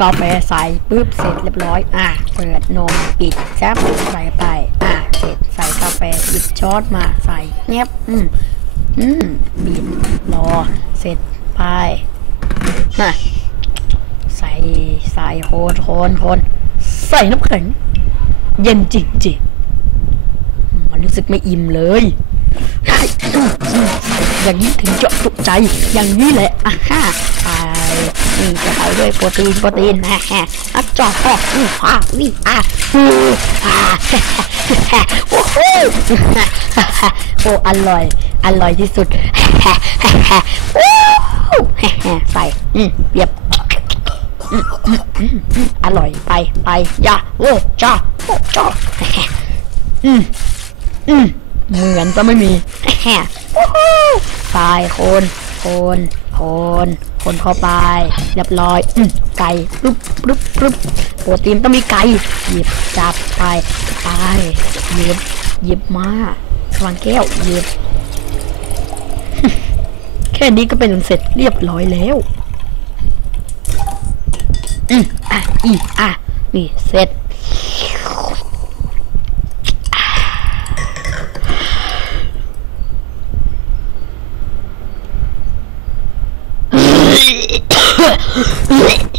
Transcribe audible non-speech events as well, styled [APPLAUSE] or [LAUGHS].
กาแฟใส่ปุ๊บเสร็จเรียบร้อย อะ เปิดนมปิดแจ๊บใส่ไป อะ เสร็จใส่กาแฟหยิบช้อนมาใส่เงียบอืมอืมบีบรอ เสร็จไปมาใส่ใส่โคนโคนโคนใส่น้ำแข็ง เย็นจริงจริงมันรู้สึกไม่อิ่มเลย อย่างนี้ถึงจะถูกใจ อย่างนี้แหละอะฮะไปนี่จะไปด้วยโปรตีนโปรตีนแฮะแฮะอะจอดอะอืออะนี่อะอืออะฮะแฮะโอ้โหโอ้อร่อย อร่อยที่สุดฮะแฮะแฮะโอ้แฮะแฮะใส่อืมเปียบอืมอืมอืมอร่อยไปไปย่าโอ้จ้าโอ้จ้าแฮะอืมอืมเหมือนจะไม่มี แฮะโอ้โหทรายโคนโคนโคนโคนเข้าไป เรียบร้อยอืไก่ปึ๊บปึ๊บปึ๊บโปรตีนต้องมีไก่หยิบจับไปไปหยิบหยิบมาวางแก้วหยิบ แค่นี้ก็เป็นอันเสร็จเรียบร้อยแล้วอืมอะอีอะนี่เสร็จ Ha [LAUGHS]